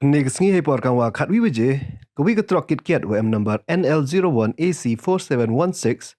Next hai por kang wa khat wi je ko wi ka trok kit kiat wa number NL01AC4716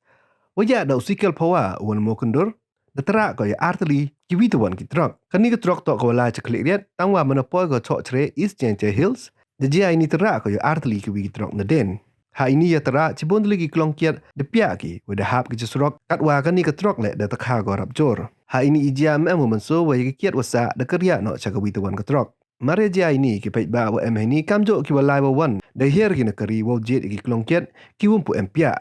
wa ya da usikel pawa wan mo kundur da tra ko ya artli ki wi wan ki trok kan ni ka trok to ko la cha klik riat tang wa mana po ko cho tre East Jante Hills de ji ai ni tra ko ya artli ki wi trok na den ha ini ya tra chi bon li ki klong kiat de pya ki wa da hap ki jisrok kat wa kan ni ka trok le da ta kha go rap jor ha ini ijam em man so wa ki kiat wa sa da kriya no cha ka wi wan ka trok Mare jia ini ki pait ba wa em ni kamjo ki wa lai wa wan de her ki na kari wa jied ki klong kiat ki wum pu em pya